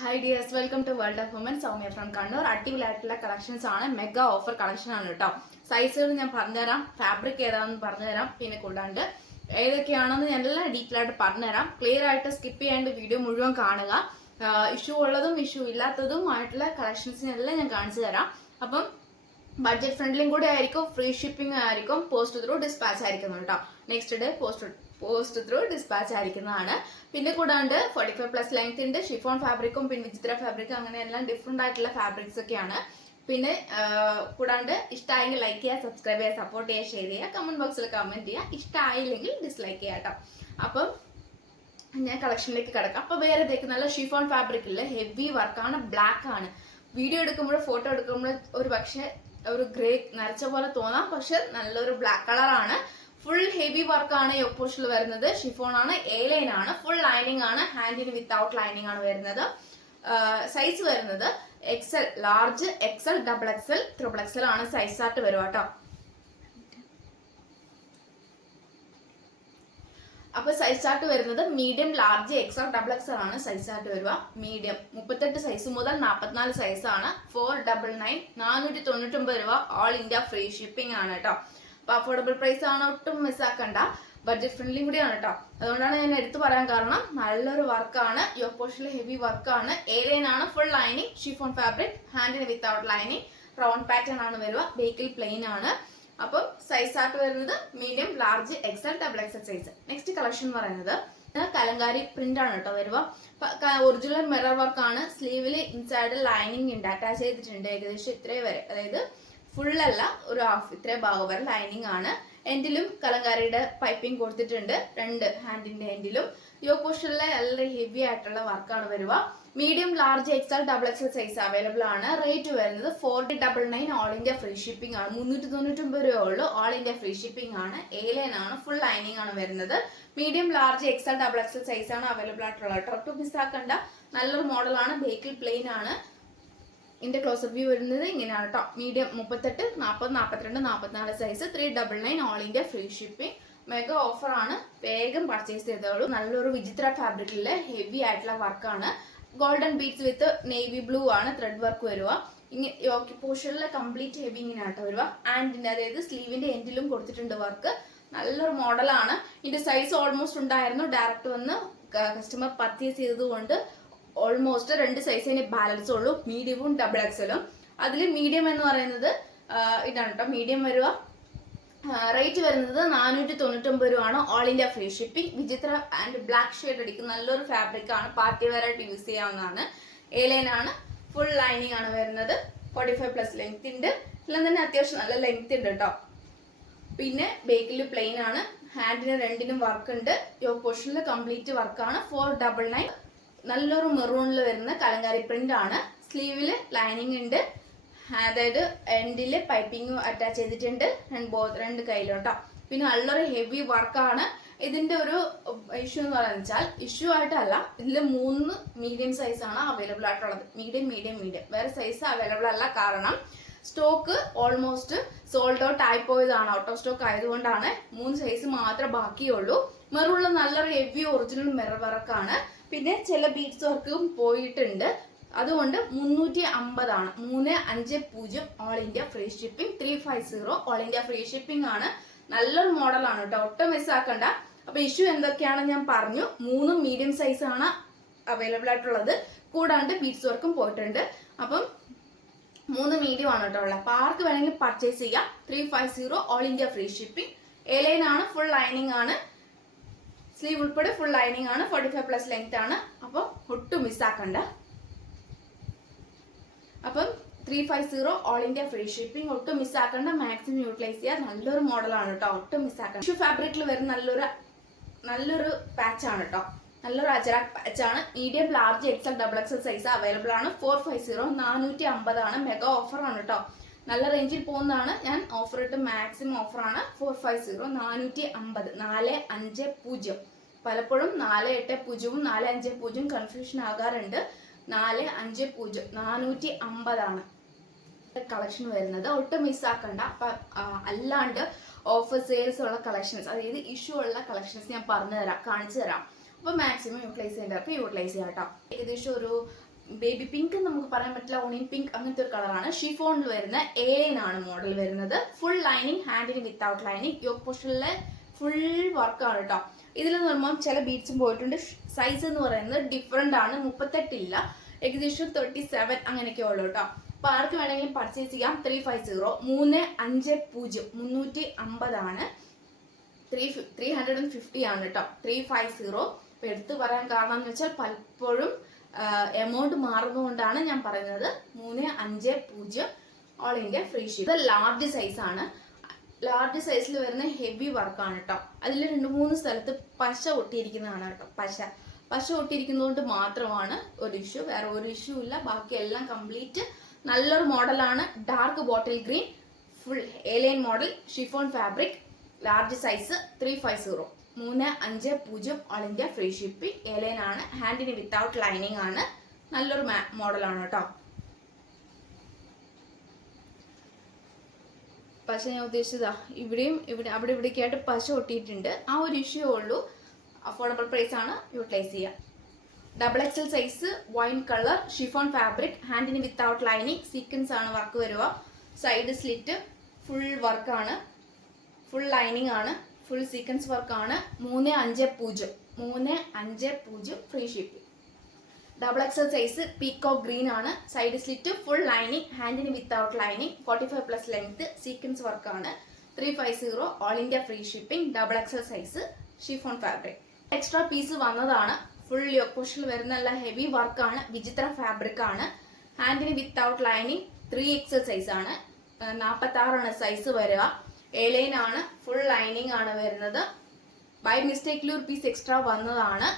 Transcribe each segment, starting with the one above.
Hi dears, welcome to World of Women. Soumya from Kannur. അടിപൊളിയായിട്ടുള്ള collections ആണ്, mega offer collection ആണ് കേട്ടോ. സൈസുകൾ ഞാൻ പറഞ്ഞുതരാം, ഫാബ്രിക് ഏതാണെന്ന് പറഞ്ഞുതരാം, പിന്നെ കൂടാണ്ട് ഏതൊക്കെയാണെന്ന് ഞാൻ എല്ലാം ഡീറ്റെയിൽ ആയിട്ട് പറഞ്ഞുതരാം. ക്ലിയർ ആയിട്ട് സ്കിപ്പ് ചെയ്യാണ്ട് വീഡിയോ മുഴുവൻ കാണുക. ഇഷ്യൂ ഉള്ളതും ഇഷ്യൂ ഇല്ലാത്തതും ആയിട്ടുള്ള കളക്ഷൻസിനെല്ലാം ഞാൻ കാണിച്ചു തരാം. അപ്പം ബഡ്ജറ്റ് ഫ്രണ്ട്ലിയും കൂടെ ആയിരിക്കും, ഫ്രീ ഷിപ്പിംഗ് ആയിരിക്കും, പോസ്റ്റ് ത്രൂ ഡിസ്പാച്ച് ആയിരിക്കും കേട്ടോ. Next day post through dispatch ആയിരിക്കുന്നതാണ്. പിന്നെ കൂടാണ്ട് 45+ ലെങ്ത് ഉണ്ട്, ഷിഫോൺ ഫാബ്രിക്കും പിന്നെ വിചിത്ര ഫാബ്രിക്കും അങ്ങനെയെല്ലാം ഡിഫറെന്റ് ആയിട്ടുള്ള ഫാബ്രിക്സ് ഒക്കെയാണ്. പിന്നെ കൂടാണ്ട് ഇഷ്ടമായെങ്കിൽ ലൈക്ക് ചെയ്യുക, സബ്സ്ക്രൈബ് ചെയ്യുക, സപ്പോർട്ട് ചെയ്യുക, ഷെയർ ചെയ്യുക, കമന്റ് ബോക്സിൽ കമന്റ് ചെയ്യുക. ഇഷ്ടമായില്ലെങ്കിൽ ഡിസ്ലൈക്ക് ചെയ്യുക കേട്ടോ. അപ്പം ഞാൻ കളക്ഷനിലേക്ക് കിടക്കാം. അപ്പൊ വേറെ നല്ല ഷിഫോൺ ഫാബ്രിക് ഇല്ല, ഹെവി വർക്കാണ്, ബ്ലാക്ക് ആണ്. വീഡിയോ എടുക്കുമ്പോഴും ഫോട്ടോ എടുക്കുമ്പോഴും ഒരു പക്ഷെ ഒരു ഗ്രേ നരച്ച പോലെ തോന്നാം, പക്ഷെ നല്ലൊരു ബ്ലാക്ക് കളറാണ്. ഫുൾ ഹെവി വർക്കാണ് യോക്ക് പോർഷനിൽ വരുന്നത്. ഷിഫോൺ ആണ്, എ ലൈൻ ആണ്, ഫുൾ ലൈനിങ് ആണ്, ഹാൻഡിന് വിത്തൗട്ട് ലൈനിങ് ആണ് വരുന്നത്. സൈസ് വരുന്നത് XL, large, XL, double XL, triple XL ആണ് സൈസ് ആയിട്ട് വരും കേട്ടോ. അപ്പൊ സൈസ് ചാർട്ട് വരുന്നത് medium, large, XL, double XL ആണ് സൈസ് ചാർട്ട് വരിക. മീഡിയം 38 സൈസ് മുതൽ 44 സൈസ് ആണ്. 499 499 രൂപ, ഓൾ ഇന്ത്യ ഫ്രീ ഷിപ്പിംഗ് ആണ് കേട്ടോ. അപ്പൊ അഫോർഡബിൾ പ്രൈസ് ആണ്, ഒട്ടും മിസ്സാക്കണ്ട. ബഡ്ജറ്റ് ഫ്രണ്ട്ലി കൂടിയാണ് കേട്ടോ. അതുകൊണ്ടാണ് ഞാൻ എടുത്തു പറയാൻ കാരണം, നല്ലൊരു വർക്കാണ്, യോക്ക് പോർഷനിൽ ഹെവി വർക്കാണ്, എ ലൈൻ ആണ്, ഫുൾ ലൈനിങ്, ഷിഫോൺ ഫാബ്രിക്, ഹാൻഡിന് വിത്തൗട്ട് ലൈനിങ്, റൗണ്ട് പാറ്റേൺ ആണ് വരിക, ബേക്കിൽ പ്ലെയിൻ ആണ്. അപ്പം സൈസ് ആയിട്ട് വരുന്നത് medium, large, XL, double XL size. Next collection എന്ന് പറയുന്നത് കലങ്കാരി പ്രിന്റ് ആണ് കേട്ടോ വരുക. ഒറിജിനൽ മിറർ വർക്ക് ആണ്. സ്ലീവില് ഇൻസൈഡ് ലൈനിങ് ഉണ്ട്, അറ്റാച്ച് ചെയ്തിട്ടുണ്ട് ഏകദേശം ഇത്രയും വരെ, അതായത് ഫുൾ അല്ല, ഒരു ഹാഫ് ഇത്രയും ഭാഗം വരെ ലൈനിങ് ആണ്. എൻഡിലും കലങ്കാരിയുടെ പൈപ്പിംഗ് കൊടുത്തിട്ടുണ്ട്, രണ്ട് ഹാൻഡിന്റെ എൻഡിലും. യോക്ക് പോർഷനിലെ നല്ല ഹെവി ആയിട്ടുള്ള വർക്കാണ് വരിക. Medium, large, XL, double XL size available ആണ്. റേറ്റ് വരുന്നത് 499, ഓൾ ഇന്ത്യ ഫ്രീ ഷിപ്പിംഗ് ആണ്. 399 രൂപ ഉള്ളൂ, ഓൾ ഇന്ത്യ ഫ്രീ ഷിപ്പിംഗ് ആണ്. എ ലൈൻ ആണ്, ഫുൾ ലൈനിങ് ആണ് വരുന്നത്. Medium, large, XL, double XL size ആണ് അവൈലബിൾ ആയിട്ടുള്ളത്. ഒട്ടും മിസ്സാക്കണ്ട, നല്ലൊരു മോഡലാണ്, ബേക്കിൽ പ്ലെയിൻ ആണ്. ഇതിന്റെ ക്ലോസപ്പ് വ്യൂ വരുന്നത് ഇങ്ങനെയാണ് കേട്ടോ. Medium 38, 40, 42, 44 size, 399, all India free shipping. Mega offer ആണ്, വേഗം പർച്ചേസ് ചെയ്തോളൂ. നല്ലൊരു വിചിത്ര ഫാബ്രിക്കിലെ ഹെവി ആയിട്ടുള്ള വർക്കാണ്. ഗോൾഡൻ ബീഡ്സ് വിത്ത് നേവി ബ്ലൂ ആണ് ത്രെഡ് വർക്ക് വരിക. യോക്ക് പോർഷനിലെ കംപ്ലീറ്റ് ഹെവി ഇങ്ങനെയാണ് വരിക. ആൻഡിന്റെ, അതായത് സ്ലീവിന്റെ എൻഡിലും കൊടുത്തിട്ടുണ്ട് വർക്ക്. നല്ലൊരു മോഡലാണ്. ഇതിന്റെ സൈസ് ഓൾമോസ്റ്റ് ഉണ്ടായിരുന്നു, ഡയറക്റ്റ് വന്ന് കസ്റ്റമർ പർച്ചേസ് ചെയ്തതുകൊണ്ട് ഓൾമോസ്റ്റ് 2 സൈസിന് ബാലൻസ് ഉള്ളൂ, മീഡിയവും ഡബിൾ എക്സലും. അതിൽ മീഡിയം എന്ന് പറയുന്നത് ഇതാണ് കേട്ടോ, മീഡിയം വരിക. റേറ്റ് വരുന്നത് 499 രൂപയാണ്, ഓൾ ഇന്ത്യ ഫ്രീ ഷിപ്പിംഗ്. വിചിത്ര ആൻഡ് ബ്ലാക്ക് ഷെയ്ഡ് അടിക്കുന്ന നല്ലൊരു ഫാബ്രിക് ആണ്, പാർട്ടി വെയർ ആയിട്ട് യൂസ് ചെയ്യാവുന്നതാണ്. എ ലൈൻ ആണ്, ഫുൾ ലൈനിങ് ആണ് വരുന്നത്. 45+ ലെങ്ത് ഉണ്ട്, എല്ലാം തന്നെ അത്യാവശ്യം നല്ല ലെങ്ത് ഉണ്ട് കേട്ടോ. പിന്നെ ബേക്കിൽ പ്ലെയിൻ ആണ്, ഹാൻഡിന് രണ്ടിനും വർക്ക് ഉണ്ട്. യോക്ക് പോർഷനിൽ കംപ്ലീറ്റ് വർക്കാണ്. 499. നല്ലൊരു മെറൂണിൽ വരുന്ന കലങ്കാരി പ്രിന്റ് ആണ്. സ്ലീവില് ലൈനിങ് ഉണ്ട്, അതായത് എൻഡില് പൈപ്പിംഗ് അറ്റാച്ച് ചെയ്തിട്ടുണ്ട്, രണ്ട് കയ്യിലും കേട്ടോ. പിന്നെ നല്ലൊരു ഹെവി വർക്കാണ്. ഇതിന്റെ ഒരു ഇഷ്യൂ എന്ന് പറയുന്നത് ഇഷ്യൂ ആയിട്ടല്ല, ഇതിൽ 3 മീഡിയം സൈസ് ആണ് അവൈലബിൾ ആയിട്ടുള്ളത്. മീഡിയം, മീഡിയം, മീഡിയം, വേറെ സൈസ് അവൈലബിൾ അല്ല. കാരണം സ്റ്റോക്ക് ഓൾമോസ്റ്റ് സോൾഡ് ഔട്ട് ആയി പോയതാണ്, ഔട്ട് ഓഫ് സ്റ്റോക്ക് ആയതുകൊണ്ടാണ് 3 സൈസ് മാത്രമേ ബാക്കിയുള്ളൂ. മെറൂണിൽ നല്ലൊരു ഹെവി ഒറിജിനൽ മിറർ വർക്കാണ്. പിന്നെ ചില ബീഡ്സ് വർക്കും പോയിട്ടുണ്ട്, അതുകൊണ്ട് 350 ആണ്. 350, all India free shipping. 350, all India free shipping ആണ്. നല്ലൊരു മോഡലാണ് കേട്ടോ, ഒട്ടും മിസ്സാക്കണ്ട. അപ്പൊ ഇഷ്യൂ എന്തൊക്കെയാണെന്ന് ഞാൻ പറഞ്ഞു. 3 മീഡിയം സൈസ് ആണ് അവൈലബിൾ ആയിട്ടുള്ളത്, കൂടാണ്ട് ബീഡ്സ് വർക്കും പോയിട്ടുണ്ട്. അപ്പം 3 മീഡിയം ആണ് കേട്ടോ ഉള്ളത്. അപ്പൊ ആർക്ക് വേണമെങ്കിൽ പർച്ചേസ് ചെയ്യാം. 350, all India free shipping. A line ആണ്, ഫുൾ ലൈനിങ് ആണ്, സ്ലീവ് ഉൾപ്പെടെ ഫുൾ ലൈനിങ് ആണ്, 45+ ലെങ്ത് ആണ്. അപ്പം ഒട്ടും മിസ്സാക്കണ്ട. അപ്പം 350, ഓൾ ഇന്ത്യ ഫ്രീ ഷിപ്പിംഗ്, ഒട്ടും മിസ്സാക്കണ്ട, മാക്സിമം യൂട്ടിലൈസ് ചെയ്യുക. നല്ലൊരു മോഡലാണ് കേട്ടോ, ഒട്ടും മിസ്സാക്കണ്ട. ടിഷ്യൂ ഫാബ്രിക്കിൽ വരുന്ന നല്ലൊരു പാച്ച് ആണ് കേട്ടോ, നല്ലൊരു അജറാക് പാച്ച് ആണ്. Medium, large, XL, double XL size available ആണ്. 450, 450 ആണ്. മെഗാ ഓഫർ ആണ് കേട്ടോ, നല്ല റേഞ്ചിൽ പോകുന്നതാണ്. ഞാൻ ഓഫർ ഇട്ട് മാക്സിമം ഓഫർ ആണ്. 450, 450, 450. പലപ്പോഴും 480 450 കൺഫ്യൂഷൻ ആകാറുണ്ട്. 450, 450 ആണ് കളക്ഷൻ വരുന്നത്, ഒട്ടും മിസ്സാക്കണ്ട. അപ്പൊ അല്ലാണ്ട് ഓഫർ സെയിൽസ് ഉള്ള കളക്ഷൻസ്, അതായത് ഇഷ്യൂ ഉള്ള കളക്ഷൻസ് ഞാൻ കാണിച്ചു തരാം. അപ്പോൾ മാക്സിമം യൂട്ടിലൈസ് ചെയ്യേണ്ടവർക്ക് യൂട്ടിലൈസ് ചെയ്യാം കേട്ടോ. ഏകദേശം ഒരു ബേബി പിങ്ക് നമുക്ക് പറയാൻ പറ്റില്ല, ഓണിയൻ പിങ്ക് അങ്ങനത്തെ ഒരു കളറാണ്. ഷിഫോണിൽ വരുന്ന A9 ആണ് മോഡൽ വരുന്നത്. ഫുൾ ലൈനിങ്, ഹാൻഡിന് വിത്തൗട്ട് ലൈനിങ്, യോക്ക് പോർഷനിലെ ഫുൾ വർക്കാണ് കേട്ടോ. ഇതിലെന്ന് പറയുമ്പോൾ ചില ബീഡ്സും പോയിട്ടുണ്ട്. സൈസ് എന്ന് പറയുന്നത് ഡിഫറെന്റ് ആണ്, 38 ഇല്ല, ഏകദേശം 37 അങ്ങനെയൊക്കെ ഉള്ളു കേട്ടോ. അപ്പൊ ആർക്ക് വേണമെങ്കിലും പർച്ചേസ് ചെയ്യാം. 350 350 350 ആണ്, 350 ആണ് കേട്ടോ. 350. ഇപ്പൊ എടുത്തു പറയാൻ കാരണം എന്ന് വെച്ചാൽ പലപ്പോഴും എമൗണ്ട് മാറുന്നതുകൊണ്ടാണ് ഞാൻ പറയുന്നത്. 350 ഓൾ ഇന്ത്യ ഫ്രീ ഷിപ്പ്. ഇത് ലാർജ് സൈസ് ആണ്. ലാർജ് സൈസിൽ വരുന്ന ഹെവി വർക്കാണ് കേട്ടോ. അതിൽ 2-3 സ്ഥലത്ത് പശ ഒട്ടിയിരിക്കുന്നതാണ് കേട്ടോ. പശ ഒട്ടിയിരിക്കുന്നതുകൊണ്ട് മാത്രമാണ് ഒരു ഇഷ്യൂ, വേറെ ഒരു ഇഷ്യൂ ഇല്ല. ബാക്കി എല്ലാം കംപ്ലീറ്റ് നല്ലൊരു മോഡലാണ്. Dark bottle green, full A9 model, chiffon fabric, large size, 350 350 all India free shipping. A9 ആണ്, ഹാൻഡിന് വിത്തൗട്ട് ലൈനിങ് ആണ്, നല്ലൊരു മോഡലാണ് കേട്ടോ. പശ ഞാൻ ഉദ്ദേശിച്ചതാ ഇവിടെയും അവിടെ ഇവിടേക്ക് ആയിട്ട് പശ ഒട്ടിയിട്ടുണ്ട്. ആ ഒരു ഇഷ്യൂ ഉള്ളൂ. അഫോർഡബിൾ പ്രൈസ് ആണ്, യൂട്ടിലൈസ് ചെയ്യുക. XXL size, wine colour, chiffon fabric, ഹാൻഡിന് വിത്തൗട്ട് ലൈനിങ്, സീക്വൻസ് ആണ് വർക്ക് വരിക. സൈഡ് സ്ലിറ്റ് ഫുൾ വർക്കാണ്, ഫുൾ ലൈനിങ് ആണ്, ഫുൾ സീക്വൻസ് വർക്കാണ്. 350 free shipping. XXL size, peacock green ആണ്, സൈഡ് സ്ലിറ്റ് ഫുൾ ലൈനിങ്, ഹാൻഡിന് വിത്തൗട്ട് ലൈനിങ്, 45+ ലെങ്ത്, സീക്വൻസ് വർക്കാണ്. 350 all India free shipping. XXL size, chiffon fabric. Extra piece വന്നതാണ്. Full yoke പോർഷനിൽ വരുന്ന നല്ല ഹെവി വർക്കാണ്, വിചിത്ര ഫാബ്രിക് ആണ്, ഹാൻഡിന് വിത്തൗട്ട് ലൈനിങ്. 3XL സൈസ് ആണ്, 46 ആണ് സൈസ് വരിക. A9 ആണ്, ഫുൾ ലൈനിങ് ആണ് വരുന്നത്. ബൈ മിസ്റ്റേക്കിൽ ഒരു പീസ് എക്സ്ട്രാ വന്നതാണ്.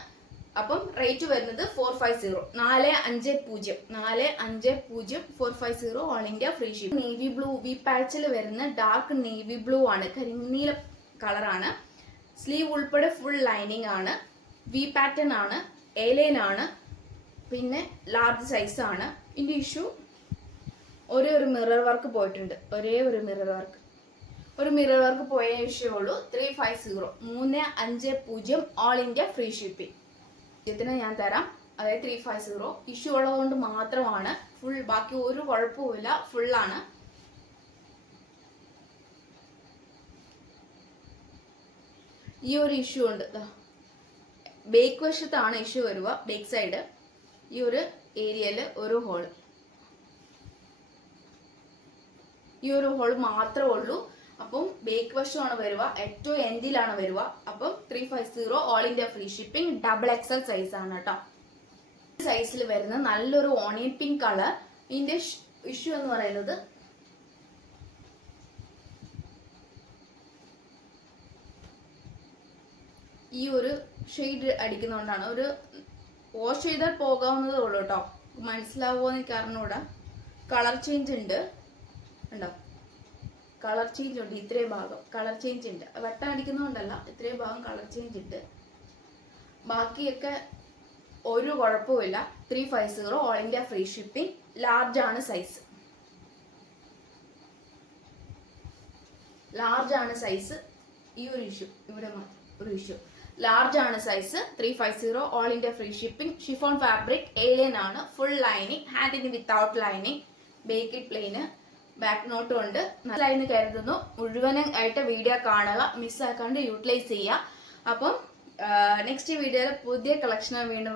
അപ്പം റേറ്റ് വരുന്നത് 450 450 450 all India free ship. Navy blue V പാച്ചിൽ വരുന്ന ഡാർക്ക് നേവി ബ്ലൂ ആണ്, കരിനീല കളറാണ്. സ്ലീവ് ഉൾപ്പെടെ ഫുൾ ലൈനിങ് ആണ്, വി പാറ്റേൺ ആണ്, A9 ആണ്, പിന്നെ ലാർജ് സൈസ് ആണ്. ഇതിന്റെ ഇഷ്യൂ ഒരേ ഒരു മിറർ വർക്ക് പോയിട്ടുണ്ട്, ഒരു മിറർ വർക്ക് പോയ ഇഷ്യൂ ഉള്ളൂ. 350 350 ഓൾ ഇന്ത്യ ഫ്രീ ഷിപ്പിംഗ്. ഇതിന് ഞാൻ തരാം, അതായത് 350. ഇഷ്യൂ ഉള്ളതുകൊണ്ട് മാത്രമാണ്, ഫുൾ ബാക്കി ഒരു കുഴപ്പമില്ല, ഫുള്ളാണ്. ഈ ഒരു ഇഷ്യൂ ഉണ്ട്, ബേക്ക് വശത്താണ് ഇഷ്യൂ വരിക, ബേക്ക് സൈഡ്. ഈ ഒരു ഏരിയയിൽ ഒരു ഹോള്, ഈ ഒരു ഹോള് മാത്രമേ ഉള്ളൂ. അപ്പം ബേക്ക് വശമാണ് വരിക, ഏറ്റവും എൻഡിലാണ് വരിക. അപ്പം 350 all India free shipping. XXL size ആണ് കേട്ടോ. സൈസിൽ വരുന്ന നല്ലൊരു ഓണിയൻ പിങ്ക് കളർ. ഇതിന്റെ ഇഷ്യൂ എന്ന് പറയുന്നത് ഈ ഒരു ഷെയ്ഡ് അടിക്കുന്നതുകൊണ്ടാണ്. ഒരു വാഷ് ചെയ്താൽ പോകാവുന്നതേ ഉള്ളൂ കേട്ടോ. മനസ്സിലാവുമോ എന്ന് എനിക്ക് അറിഞ്ഞൂടാ. കളർ ചേഞ്ച് ഉണ്ട്, ഉണ്ടോ? കളർ ചേഞ്ച് ഉണ്ട്. ഇത്രയും ഭാഗം കളർ ചേഞ്ച് ഉണ്ട്. വെട്ടം അടിക്കുന്നതുകൊണ്ടല്ല, ഇത്രയും ഭാഗം കളർ ചേഞ്ച് ഉണ്ട്. ബാക്കിയൊക്കെ ഒരു കുഴപ്പമില്ല. 350 all India free shipping. Large ആണ് സൈസ്, ഈ ഒരു ഇഷ്യൂ ഇവിടെ ഒരു ഇഷ്യൂ. ലാർജ് ആണ് size. 350 all India free shipping. Chiffon fabric, A9 ആണ്, ഫുൾ ലൈനിങ്, ഹാൻഡിന് വിത്തൗട്ട് ലൈനിങ്, ബേക്കിൽ പ്ലെയിന്, ബാക്ക് നോട്ടും ഉണ്ട്. നല്ലതായി കരുതുന്നു. മുഴുവനും ആയിട്ട് വീഡിയോ കാണുക, മിസ്സാക്കാണ്ട് യൂട്ടിലൈസ് ചെയ്യുക. അപ്പം നെക്സ്റ്റ് വീഡിയോയിൽ പുതിയ കളക്ഷന് വീണ്ടും